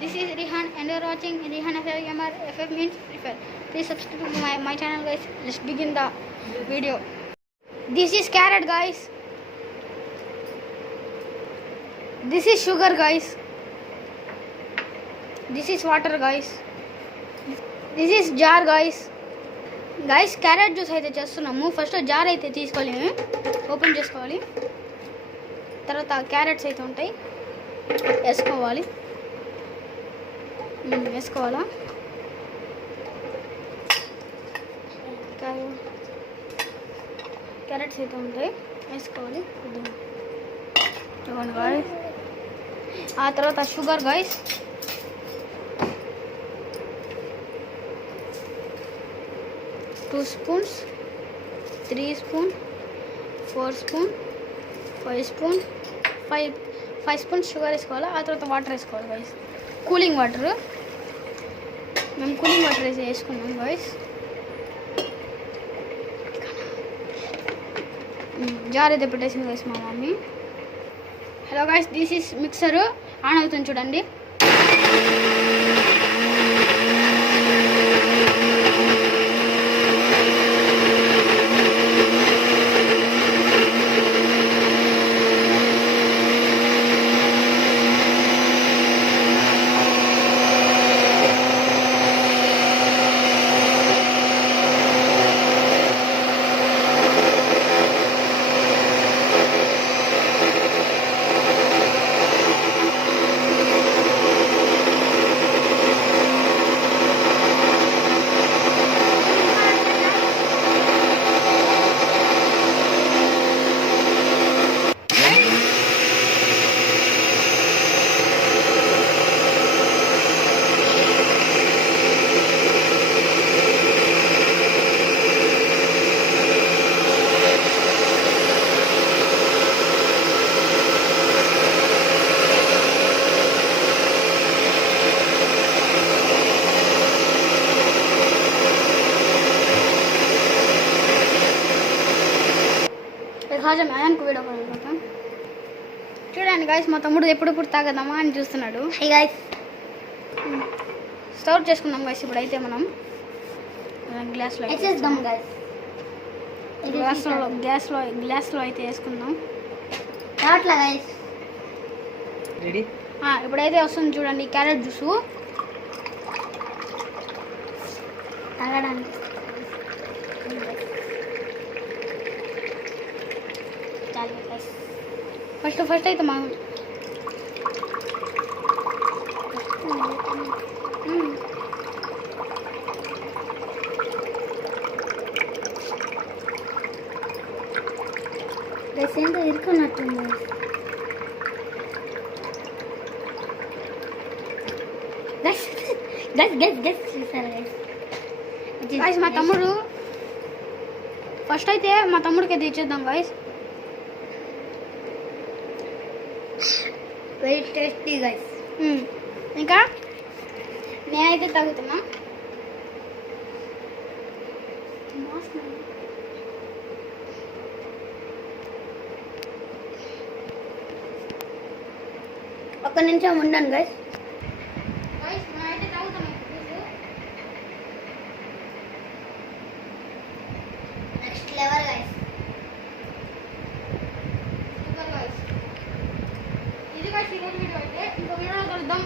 This is Rihan and you're watching Rihan FF Gamer. FF means prefer. Please subscribe to my channel, guys. Let's begin the video. This is carrot, guys. This is sugar, guys. This is water, guys. This is jar, guys. Guys, carrot juice అయితే చేస్తున్నాము. First jar అయితే తీసుకోవాలి, ఓపెన్ చేసుకోవాలి. తర్వాత క్యారెట్స్ అయితే ఉంటాయి, వేసుకోవాలి. వేసుకోవాలా? క్యారెట్స్ అయితే ఉంటాయి, వేసుకోవాలి. చూడండి గాయస్. ఆ తర్వాత షుగర్ గాయస్. టూ స్పూన్స్, 3 స్పూన్, 4 స్పూన్, 5 స్పూన్, 5 స్పూన్స్ షుగర్ వేసుకోవాలి. ఆ తర్వాత వాటర్ వేసుకోవాలి గాయస్. కూలింగ్ వాటర్, మేము కూలింగ్ వాటర్ వేసుకున్నాం గాయస్. జార్ అయితే పెట్టేసింది గాయస్ మా mummy. Hello guys, this is mixer. On అవుతుంది చూడండి. చూడండి గాయస్, మా తమ్ముడు ఎప్పుడు తాగదామా అని చూస్తున్నాడు. హై గాయస్, స్టోర్ చేసుకుందాం గాయస్. ఇప్పుడు అయితే మనం గ్లాస్లో వేసేద్దాం గాయస్. గ్లాస్లో అయితే వేసుకుందాం. అట్లా గాయస్ రెడీ. ఇప్పుడైతే వస్తుంది చూడండి క్యారెట్ జ్యూసు తాగడానికి. ఫస్ట్ అయితే మా ఏంటో ఇరుకున్నట్టుంది. గాయస్ మా తమ్ముడు ఫస్ట్ అయితే మా తమ్ముడికి అయితే ఇచ్చేద్దాం గాయస్. Very tasty guys. ఇంకా నేనైతే తాగుతున్నా. ఒక్క నిమిషం ఉండండి గైస్. నేనైతే తాగుతాను. Next level guys. ఈరోజు వీడియో అయితే ఇంకో వీడియోలో కలుద్దాం.